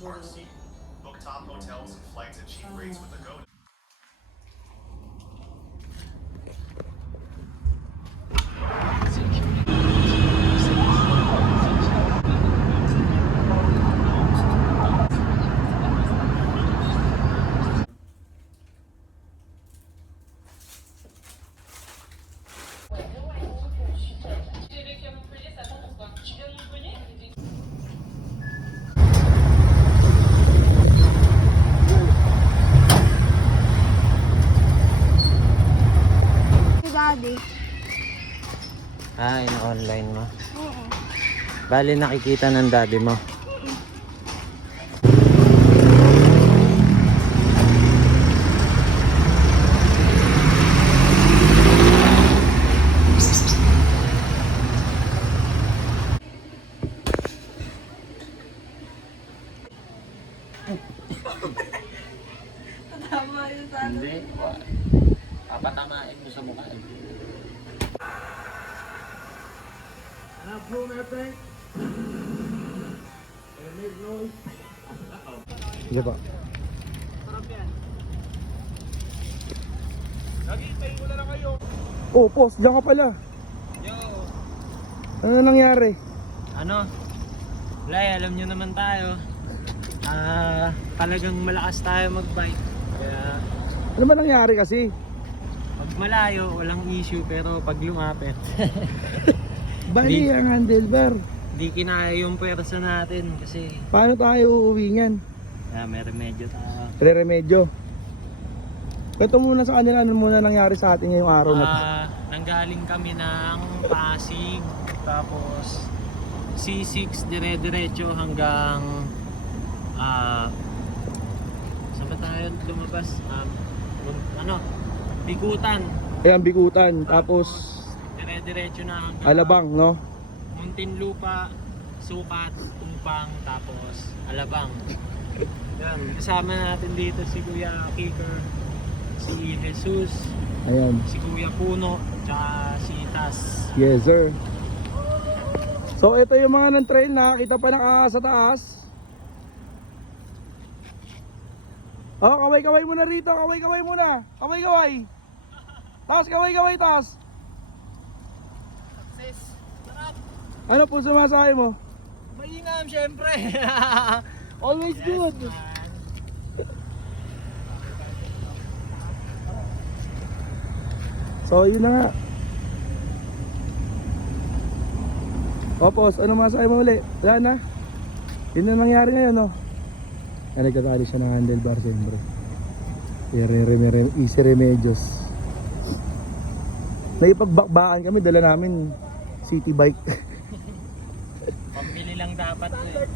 smart seat. Book top hotels and flights at cheap rates with the Go. Daddy. Ah, in-online mo. Oo. Bali nakikita ng daddy mo. Tama yun sa ano. Hindi. Papatamain mo sa mukha. Sige po. Oh, boss, diyan ka pala. Yo. Ano nangyari? Ano? Wala, alam nyo naman tayo. Talagang malakas tayo mag-bike. Kaya Ano ba nangyari kasi? pag malayo, walang issue. Pero pag lumapit, Bali, Di- ang handlebar. di kinaya yung pwersa natin. Kasi Paano tayo uuwi niyan? may remedyo tayo. Re-remedyo. Ito muna sa kanila, ano muna nangyari sa atin ngayong araw na to? Nanggaling kami ng Pasig. Tapos C6 dire-diretso hanggang saan ba tayo lumabas? Bigutan. Ayan, Bikutan. Tapos, Dire-diretso na hanggang Alabang, no? Muntinlupa, Sukat, Tupang, tapos Alabang. Yan, kasama natin dito si Kuya Kicker, si Jesus, Ayan. si Kuya Puno, tsaka si Tas. Yes, sir. So, ito yung mga ng trail. Nakakita pa ng sa taas. Oh, kaway-kaway muna rito. Kaway-kaway muna. Kaway-kaway. Taas, kaway-kaway, taas. Ano po sumasahay mo? Mainam, syempre! Always good. So, yun na nga. Opos, ano masahay mo uli? Wala na. Yun na nangyari ngayon, no? Nagtatali siya ng handlebar, siyempre. Easy remedios. Naipagbakbaan kami, dala namin city bike. Pambili lang dapat eh.